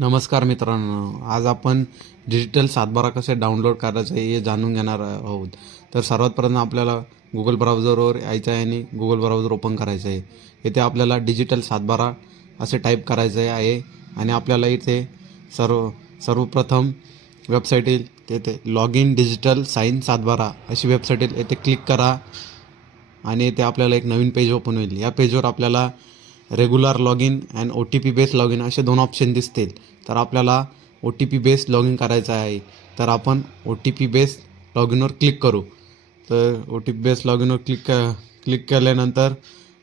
नमस्कार मित्रांनो, आज आपण डिजिटल सातबारा कसे डाउनलोड करायचं हे जाणून घेणार आहोत. तर सर्वात प्रथम आपल्याला गुगल ब्राउझरवर यायचं आहे आणि गुगल ब्राउझर ओपन करायचं आहे. इथे आपल्याला डिजिटल सातबारा असे टाईप करायचे आहे आणि आपल्याला इथे सर्वप्रथम वेबसाईट येईल. तेथे लॉग इन डिजिटल साईन सातबारा अशी वेबसाईट येईल. येथे क्लिक करा आणि इथे आपल्याला एक नवीन पेज ओपन होईल. या पेजवर आपल्याला regular log in and O T P based log in असे दोन ऑप्शन दिसतील. तर आपल्याला O T P based log in करायचं आहे. तर आपण O T P based log इनवर क्लिक करू. तर O T P based log इनवर क्लिक केल्यानंतर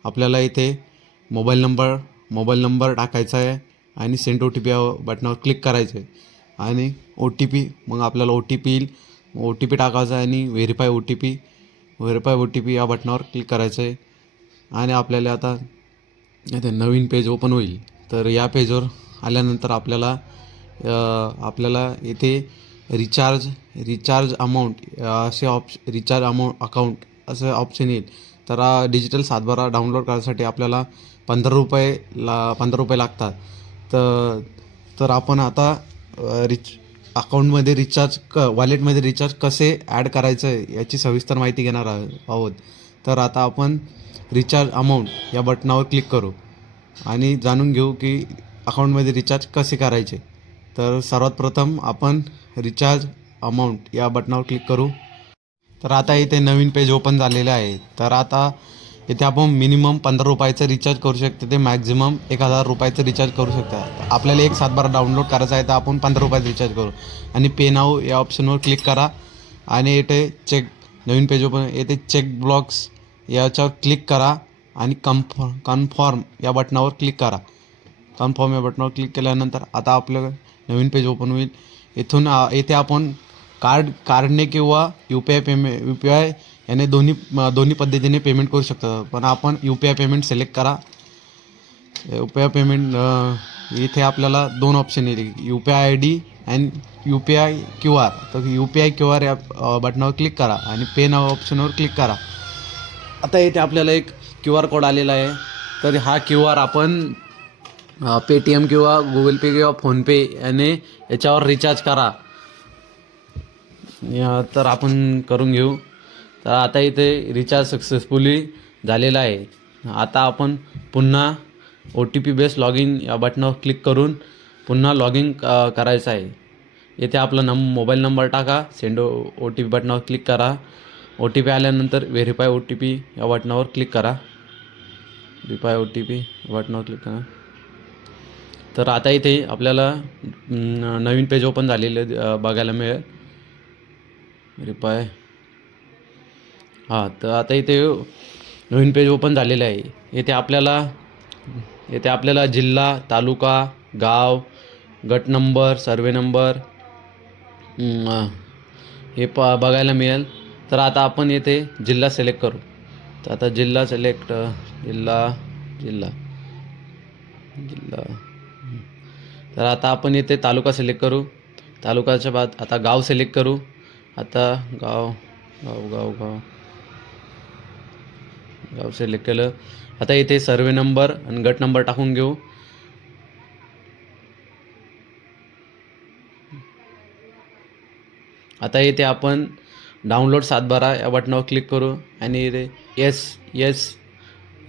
आपल्याला इथे मोबाईल नंबर टाकायचा आहे आणि सेंड ओ टी पी या बटनावर क्लिक करायचं आहे आणि ओ टी पी मग आपल्याला ओ टी पी येईल. ओ टी पी टाकायचा आहे आणि व्हेरीफाय ओ टी पी या बटनावर क्लिक करायचं आहे आणि आपल्याला आता इथे नवीन पेज ओपन होईल. तर या पेजवर आल्यानंतर आपल्याला इथे recharge amount recharge amount account असं ऑप्शन येईल. तर डिजिटल सातबारा डाउनलोड करायसाठी आपल्याला ₹15 लागतात. तर तर आपण आता अकाउंटमध्ये वॉलेटमध्ये रिचार्ज कसे ॲड करायचं याची सविस्तर माहिती घेणार आहोत. तर आता आपण रिचार्ज अमाऊंट या बटनावर क्लिक करू आणि जाणून घेऊ की अकाउंटमध्ये रिचार्ज कसे करायचे. तर सर्वात प्रथम आपण रिचार्ज अमाऊंट या बटनावर क्लिक करू. तर आता इथे नवीन पेज ओपन झालेले आहे. तर आता इथे आपण मिनिमम ₹15 रिचार्ज करू शकतो ते मॅक्झिमम ₹1000 रिचार्ज करू शकता. आपल्याला एक सातबारा डाउनलोड करायचा आहे तर आपण ₹15 रिचार्ज करू आणि पे नाऊ या ऑप्शनवर क्लिक करा आणि इथे नवीन पेज ओपन येथे चेक ब्लॉक्स याच्यावर क्लिक करा आणि कन्फर्म या बटनावर क्लिक करा. कन्फर्म या बटनावर क्लिक केल्यानंतर आता आपलं नवीन पेज ओपन होईल. इथे आपण कार्डने किंवा यू पी आय याने दोन्ही पद्धतीने पेमेंट करू शकतो. पण आपण U P I payment select करा. यू पी आय पेमेंट इथे आपल्याला दोन ऑप्शन येईल, U P I I D and U P I Q R. तर U P I Q R या बटनावर क्लिक करा आणि पे नाव ऑप्शनवर क्लिक करा. आता इथे आपल्याला एक क्यू आर कोड आलेला आहे. तर हा क्यू आर आपण पेटीएम किंवा गुगल पे किंवा फोनपे याच्यावर रिचार्ज करा. तर आपण करून घेऊ. तर आता इथे रिचार्ज सक्सेसफुली झालेला आहे. आता आपण पुन्हा O T P based log in या बटनावर क्लिक करून पुन्हा लॉग इन करायचं आहे. येथे आपला मोबाईल नंबर टाका, सेंड ओ टी पी बटनावर क्लिक करा. ओ टी पी आल्यानंतर व्हेरीफाय ओ टी पी या बटनावर क्लिक करा. व्हेरीफाय ओ टी पी बटनावर क्लिक करा. तर आता इथे आपल्याला नवीन पेज ओपन झालेले बघायला मिळेल. व्हेरीफाय तर आता इथे नवीन पेज ओपन झालेलं आहे. येथे आपल्याला जिल्हा, तालुका, गाव, गट नंबर, सर्वे नंबर हे बघायला मिळेल. तर आता आपण येथे जिल्हा सिलेक्ट करू. तर आता जिल्हा तर आता आपण येथे तालुका सिलेक्ट करू. तालुक्याच्या बाद आता गाव सिलेक्ट करू. आता गाव सिलेक्ट केलं. आता इथे सर्वे नंबर आणि गट नंबर टाकून घेऊ. आता इथे आपण डाउनलोड सातबारा या बटनावर क्लिक करू आणि इथे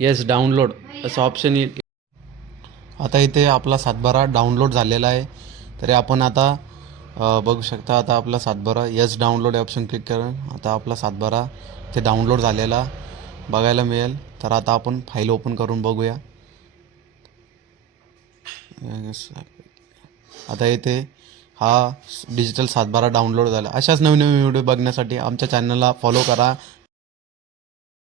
येस डाउनलोड असं ऑप्शन येईल. आता इथे आपला सातबारा डाउनलोड झालेला आहे. तरी आपण आता बघू शकता. आता आपला सातबारा येस डाउनलोड या ऑप्शन क्लिक करून आता आपला सातबारा इथे डाउनलोड झालेला बघायला मिळेल. तर आता आपण फाईल ओपन करून बघूया. आता इथे हा डिजिटल सातबारा डाउनलोड झाला. अशाच नवीन व्हिडिओ बघण्यासाठी आमच्या चॅनलला फॉलो करा